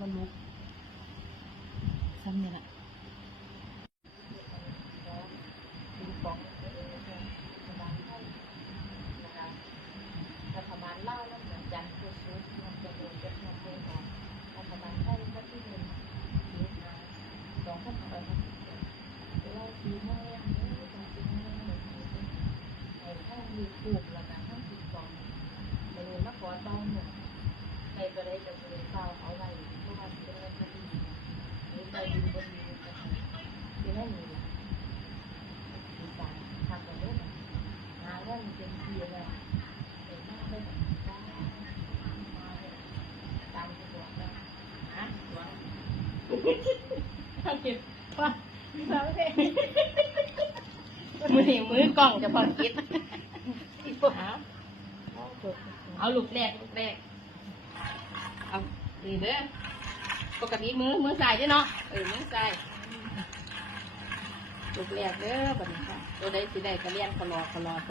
บรรลุทำเนี่ยแหละรัฐบาลไทยนะคะรัฐบาลลาวเหมือนกันคือชุดมันจะโดนจะทำให้ของรัฐบาลไทยก็ที่หนึ่งชุดนะสองพันห้าร้อยหกสิบเจ็ดเราสีแม่เนี่ยตรงสีแม่เนี่ยไอ้ข้างมีคูบแล้วกันข้างสีกองไปเรียมาขอต้าหนึ่งใครก็ได้จะไปเต้าเอาไว้า ถ้าเก็บว่าเราเองมือนี่มือกล้องจะพอคิดเอาลูกแรกลูกแรกเอาดีเด้อปกติมือมือใส่ด้วยเนาะเออมือใส่ลูกแรกเด้อบัดนี้ค่ะตัวใดสิได้ก็เลี้ยนขลอขลอ